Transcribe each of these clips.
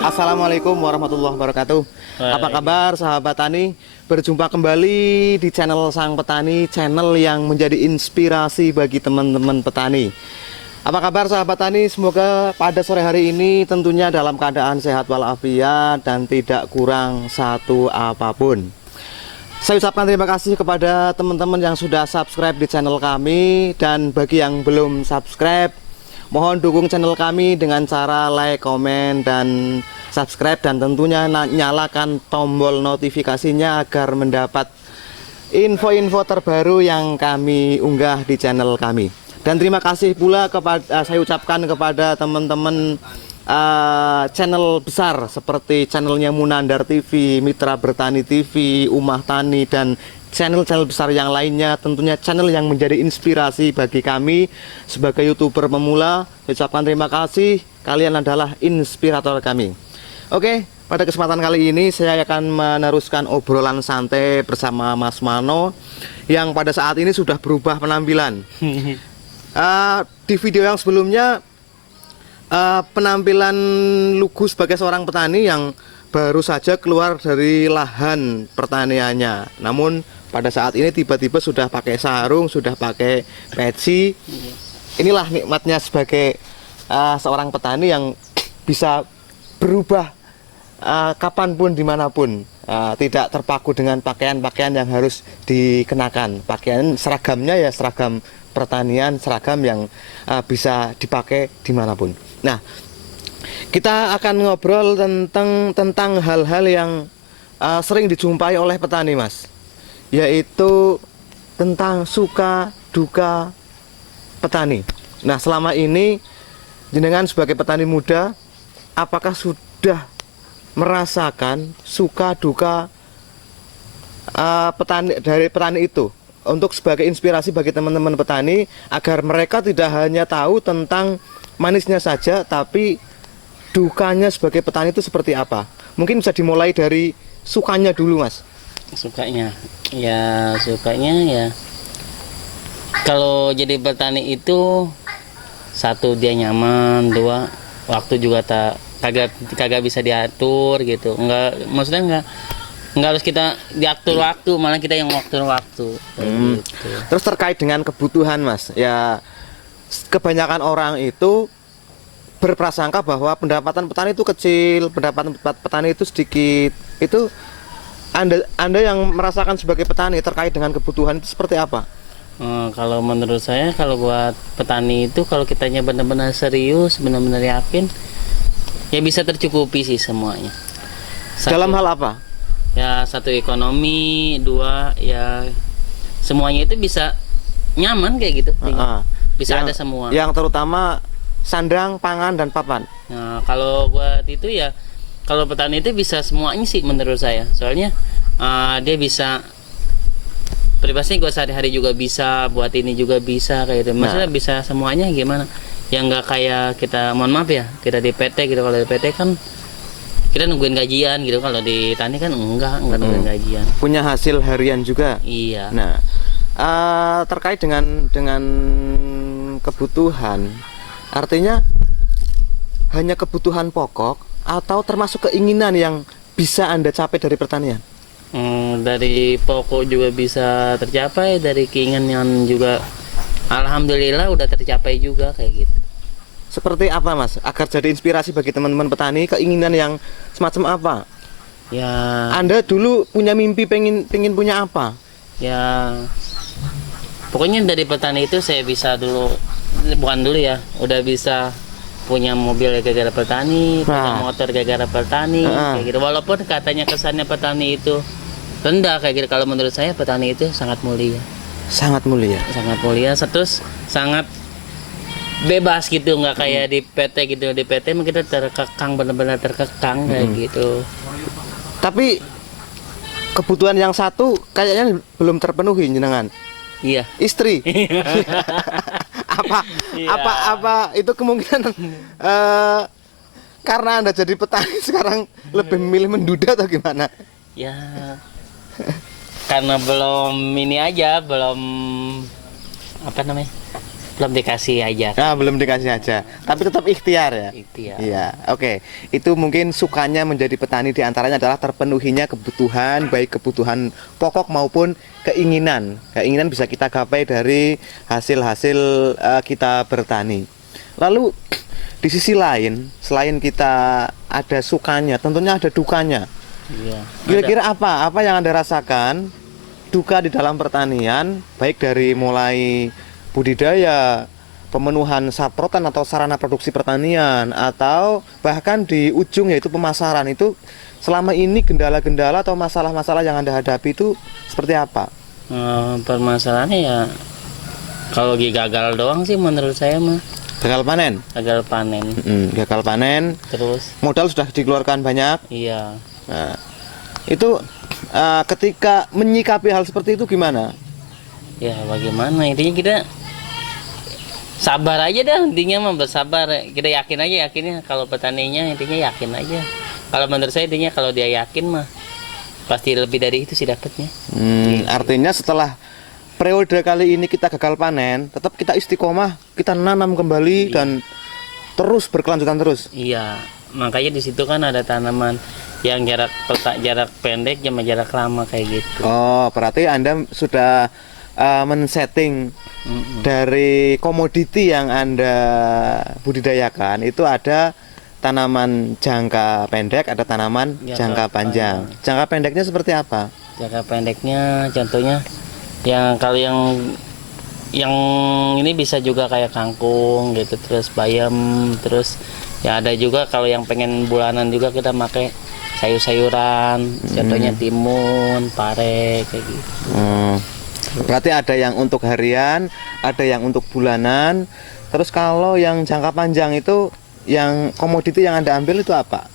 Assalamualaikum warahmatullahi wabarakatuh. Apa kabar sahabat tani? Berjumpa kembali di channel Sang Petani, channel yang menjadi inspirasi bagi teman-teman petani. Apa kabar sahabat tani? Semoga pada sore hari ini tentunya dalam keadaan sehat walafiat dan tidak kurang satu apapun. Saya ucapkan terima kasih kepada teman-teman yang sudah subscribe di channel kami, dan bagi yang belum subscribe, mohon dukung channel kami dengan cara like, komen, dan subscribe, dan tentunya nyalakan tombol notifikasinya agar mendapat info-info terbaru yang kami unggah di channel kami. Dan terima kasih pula saya ucapkan kepada teman-teman channel besar seperti channelnya Munandar TV, Mitra Bertani TV, Umah Tani, dan channel-channel besar yang lainnya, tentunya channel yang menjadi inspirasi bagi kami sebagai YouTuber pemula. Saya ucapkan terima kasih, kalian adalah inspirator kami. Oke, pada kesempatan kali ini saya akan meneruskan obrolan santai bersama Mas Mano yang pada saat ini sudah berubah penampilan. Di video yang sebelumnya penampilan lugu sebagai seorang petani yang baru saja keluar dari lahan pertaniannya. Namun pada saat ini tiba-tiba sudah pakai sarung, sudah pakai peci. Inilah nikmatnya sebagai seorang petani yang bisa berubah kapanpun, dimanapun. Tidak terpaku dengan pakaian-pakaian yang harus dikenakan. Pakaian seragamnya ya seragam pertanian, seragam yang bisa dipakai dimanapun. Nah, kita akan ngobrol tentang hal-hal yang sering dijumpai oleh petani, Mas, yaitu tentang suka duka petani. Nah, selama ini jenengan sebagai petani muda, apakah sudah merasakan suka duka petani itu, untuk sebagai inspirasi bagi teman-teman petani agar mereka tidak hanya tahu tentang manisnya saja, tapi dukanya sebagai petani itu seperti apa? Mungkin bisa dimulai dari sukanya dulu, Mas. Sukanya ya kalau jadi petani itu, satu, dia nyaman, dua, waktu juga kagak bisa diatur gitu. Maksudnya nggak harus kita diatur waktu, malah kita yang ngatur waktu. Gitu. Terus terkait dengan kebutuhan, Mas, ya kebanyakan orang itu berprasangka bahwa pendapatan petani itu kecil, pendapatan petani itu sedikit. Itu Anda yang merasakan sebagai petani terkait dengan kebutuhan itu seperti apa? Kalau menurut saya, kalau buat petani itu, kalau kitanya benar-benar serius, benar-benar yakin, ya bisa tercukupi sih semuanya. Dalam hal apa? Ya, satu, ekonomi, dua, ya semuanya itu bisa nyaman kayak gitu. Bisa ada semua. Yang terutama sandang, pangan, dan papan. Nah, kalau buat itu ya, kalau petani itu bisa semuanya sih menurut saya. Soalnya dia bisa privasi, gue sehari-hari juga bisa, buat ini juga bisa kayak gitu. Maksudnya bisa semuanya gimana? Yang nggak kayak kita, mohon maaf ya, kita di PT gitu. Kalau di PT kan kita nungguin gajian gitu. Kalau di tani kan enggak nungguin gajian. Punya hasil harian juga. Iya. Nah, terkait dengan kebutuhan, artinya hanya kebutuhan pokok atau termasuk keinginan yang bisa Anda capai dari pertanian? Dari pokok juga bisa tercapai, dari keinginan juga alhamdulillah udah tercapai juga kayak gitu. Seperti apa, Mas, agar jadi inspirasi bagi teman-teman petani? Keinginan yang semacam apa? Ya, Anda dulu punya mimpi pengen punya apa? Ya, pokoknya dari petani itu saya bisa udah bisa punya mobil gara-gara petani, punya motor gara-gara petani, kayak gitu. Walaupun katanya kesannya petani itu rendah kayak gitu, kalau menurut saya petani itu sangat mulia. Sangat mulia. Sangat mulia, terus sangat bebas gitu, nggak kayak di PT gitu. Di PT kita terkekang, benar-benar terkekang kayak gitu. Tapi kebutuhan yang satu kayaknya belum terpenuhi jenengan. Iya. Istri. apa itu kemungkinan karena Anda jadi petani sekarang lebih memilih menduda atau gimana? Ya, karena belum belum dikasih aja. Nah, belum dikasih aja, tapi tetap ikhtiar ya. Ikhtiar. Iya, oke. Itu mungkin sukanya menjadi petani diantaranya adalah terpenuhinya kebutuhan, baik kebutuhan pokok maupun keinginan. Keinginan bisa kita gapai dari hasil-hasil kita bertani. Lalu di sisi lain, selain kita ada sukanya, tentunya ada dukanya. Iya. Kira-kira apa yang Anda rasakan duka di dalam pertanian, baik dari mulai budidaya, pemenuhan saprotan atau sarana produksi pertanian, atau bahkan di ujung yaitu pemasaran, itu selama ini gendala-gendala atau masalah-masalah yang Anda hadapi itu seperti apa? Permasalahannya ya kalau gagal doang sih menurut saya mah. Gagal panen? Gagal panen. Gagal panen. Terus modal sudah dikeluarkan banyak. iya. Nah, itu ketika menyikapi hal seperti itu gimana? Ya bagaimana, intinya kita sabar aja dah, intinya mah bersabar. Kita yakinnya kalau petaninya intinya yakin aja. Kalau menurut saya intinya kalau dia yakin mah pasti lebih dari itu sih dapatnya. Artinya setelah periode kali ini kita gagal panen, tetap kita istiqomah, kita nanam kembali dan terus berkelanjutan terus. Iya, makanya di situ kan ada tanaman yang jarak pendek sama jarak lama kayak gitu. Oh, berarti Anda sudah men-setting dari komoditi yang Anda budidayakan, itu ada tanaman jangka pendek, ada tanaman jangka panjang. Jangka pendeknya seperti apa? Jangka pendeknya contohnya kalau yang ini bisa juga kayak kangkung gitu, terus bayam, terus ya ada juga kalau yang pengen bulanan juga kita pakai sayur-sayuran, contohnya timun, pare kayak gitu. Berarti ada yang untuk harian, ada yang untuk bulanan. Terus kalau yang jangka panjang itu, yang komoditi yang Anda ambil itu apa?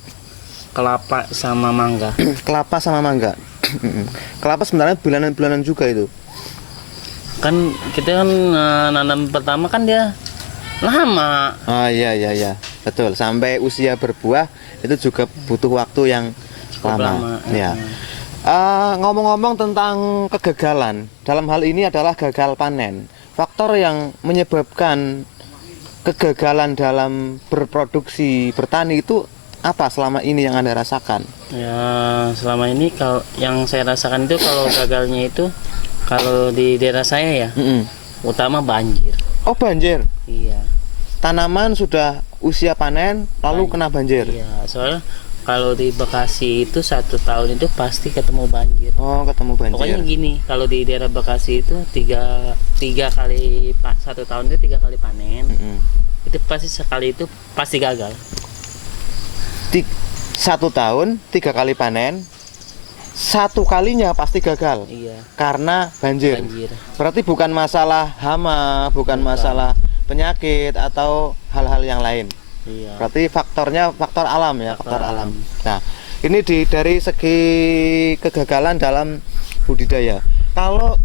Kelapa sama mangga. Kelapa sama mangga. Kelapa sebenarnya bulanan-bulanan juga itu. Kan kita kan nanam pertama kan dia lama. Oh iya, betul. Sampai usia berbuah itu juga butuh waktu yang lama. Ya. Ngomong-ngomong tentang kegagalan, dalam hal ini adalah gagal panen. Faktor yang menyebabkan kegagalan dalam berproduksi bertani itu apa selama ini yang Anda rasakan? Ya selama ini kalau yang saya rasakan itu kalau gagalnya itu kalau di daerah saya ya utama banjir. Oh banjir? Iya. Tanaman sudah usia panen lalu kena banjir? Iya, soalnya kalau di Bekasi itu 1 tahun itu pasti ketemu banjir. Oh ketemu banjir. Pokoknya gini, kalau di daerah Bekasi itu tiga kali 1 tahun itu 3 kali panen. Itu pasti sekali itu pasti gagal. 1 tahun 3 kali panen, 1 kalinya pasti gagal. Iya. Karena banjir. Berarti bukan masalah hama, bukan masalah penyakit atau hal-hal yang lain. Iya. Berarti faktornya faktor alam ya, faktor alam. Nah, ini dari segi kegagalan dalam budidaya. Kalau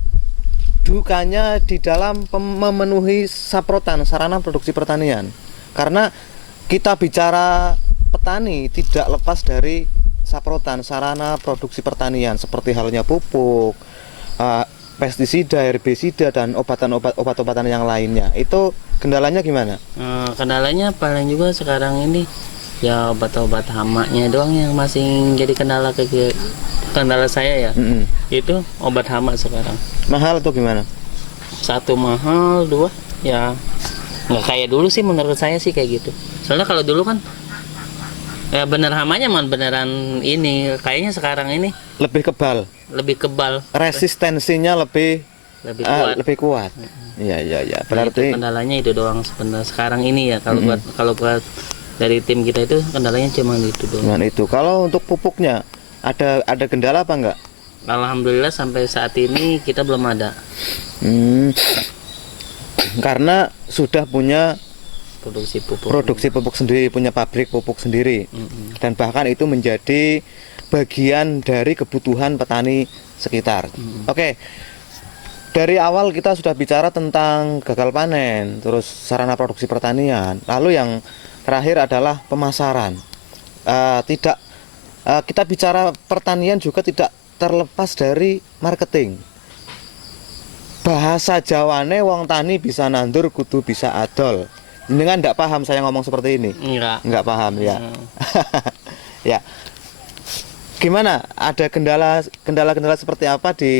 dukanya di dalam memenuhi saprotan sarana produksi pertanian, karena kita bicara petani tidak lepas dari saprotan sarana produksi pertanian seperti halnya pupuk, pestisida, herbisida, dan obat-obatan yang lainnya. Itu kendalanya gimana? Kendalanya paling juga sekarang ini ya obat-obat hamanya doang yang masih jadi kendala saya ya. Itu obat hama sekarang. Mahal tuh gimana? 1 mahal, 2 ya nggak kayak dulu sih, menurut saya sih kayak gitu. Soalnya kalau dulu kan ya bener hamanya man beneran ini, kayaknya sekarang ini lebih kebal, resistensinya lebih kuat. Iya. Berarti itu kendalanya itu doang sebenarnya sekarang ini ya. Kalau buat dari tim kita itu kendalanya cuma itu doang. Cuman itu. Kalau untuk pupuknya ada kendala apa enggak? Alhamdulillah sampai saat ini kita belum ada. Karena sudah punya produksi pupuk sendiri, punya pabrik pupuk sendiri. Dan bahkan itu menjadi bagian dari kebutuhan petani sekitar. Oke. Dari awal kita sudah bicara tentang gagal panen, terus sarana produksi pertanian. Lalu yang terakhir adalah pemasaran. Kita bicara pertanian juga tidak terlepas dari marketing. bahasa Jawane wong tani bisa nandur kudu bisa adol. Dengan nggak paham saya ngomong seperti ini? Nggak paham ya. Ya. Gimana? Ada kendala seperti apa di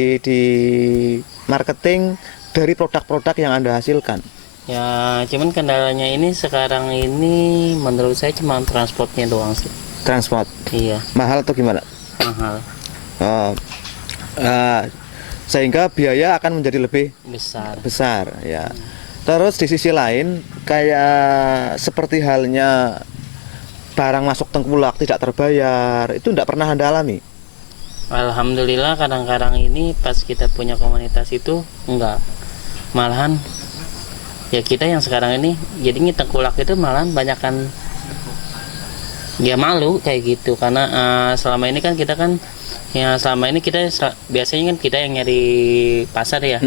marketing dari produk-produk yang Anda hasilkan? Ya, cuman kendalanya ini sekarang ini menurut saya cuma transportnya doang sih. Transport. Iya, Mahal atau gimana? mahal, Oh, sehingga biaya akan menjadi lebih besar. ya. Terus di sisi lain kayak seperti halnya barang masuk tengkulak tidak terbayar, itu tidak pernah Anda alami? Alhamdulillah kadang-kadang ini pas kita punya komunitas itu enggak, malahan ya kita yang sekarang ini jadinya tengkulak itu malahan banyakan ya malu kayak gitu karena selama ini kan kita kan ya selama ini kita biasanya kan kita yang nyari pasar ya.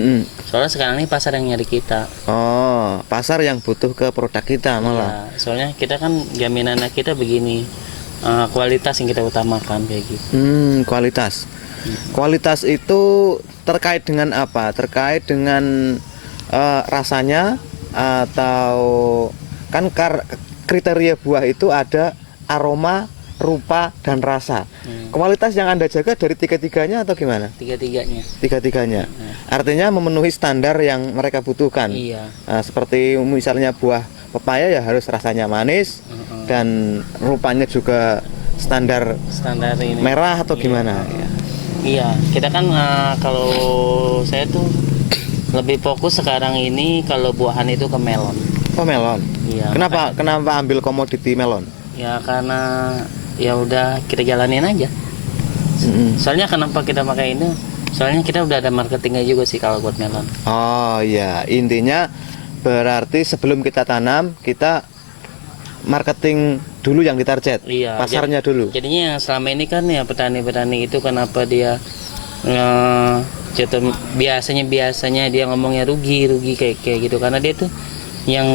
Soalnya sekarang ini pasar yang nyari kita. Oh, pasar yang butuh ke produk kita malah. Ya, soalnya kita kan jaminan kita begini, kualitas yang kita utamakan kayak gitu. Kualitas. Kualitas itu terkait dengan apa? Terkait dengan rasanya atau kan kriteria buah itu ada aroma, rupa, dan rasa. Kualitas yang Anda jaga dari tiga-tiganya atau gimana? Tiga-tiganya. Artinya memenuhi standar yang mereka butuhkan. Iya. Seperti misalnya buah pepaya ya harus rasanya manis dan rupanya juga standar ini. Merah atau gimana? Iya, kita kan kalau saya tuh lebih fokus sekarang ini kalau buahan itu ke melon. Oh, melon. Iya. Kenapa ambil komoditi melon? Ya karena ya udah kita jalanin aja. Soalnya kenapa kita pakai ini? Soalnya kita udah ada marketingnya juga sih kalau buat melon. Oh iya, intinya berarti sebelum kita tanam kita marketing dulu yang ditarget. Iya, pasarnya dulu. Jadinya yang selama ini kan ya petani-petani itu kenapa dia biasanya dia ngomongnya rugi kayak gitu karena dia tuh yang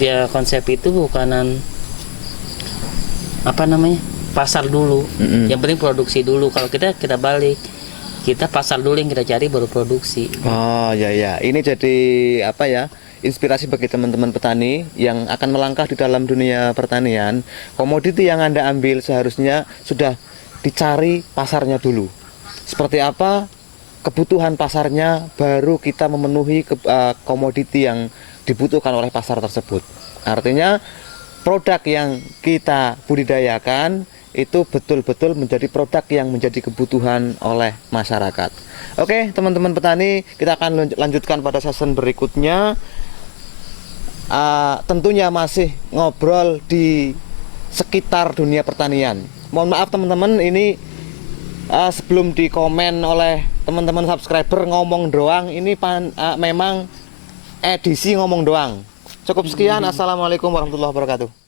dia konsep itu bukanan apa namanya pasar dulu. Yang penting produksi dulu. Kalau kita balik, kita pasar dulu yang kita cari baru produksi. Oh ya, ini jadi apa ya, inspirasi bagi teman-teman petani yang akan melangkah di dalam dunia pertanian. Komoditi yang Anda ambil seharusnya sudah dicari pasarnya dulu. Seperti apa kebutuhan pasarnya, baru kita memenuhi komoditi yang dibutuhkan oleh pasar tersebut. Artinya produk yang kita budidayakan itu betul-betul menjadi produk yang menjadi kebutuhan oleh masyarakat. Oke, teman-teman petani, kita akan lanjutkan pada season berikutnya. Tentunya masih ngobrol di sekitar dunia pertanian. Mohon maaf teman-teman, ini sebelum dikomen oleh teman-teman subscriber ngomong doang, ini memang edisi ngomong doang. Cukup sekian. Assalamualaikum warahmatullahi wabarakatuh.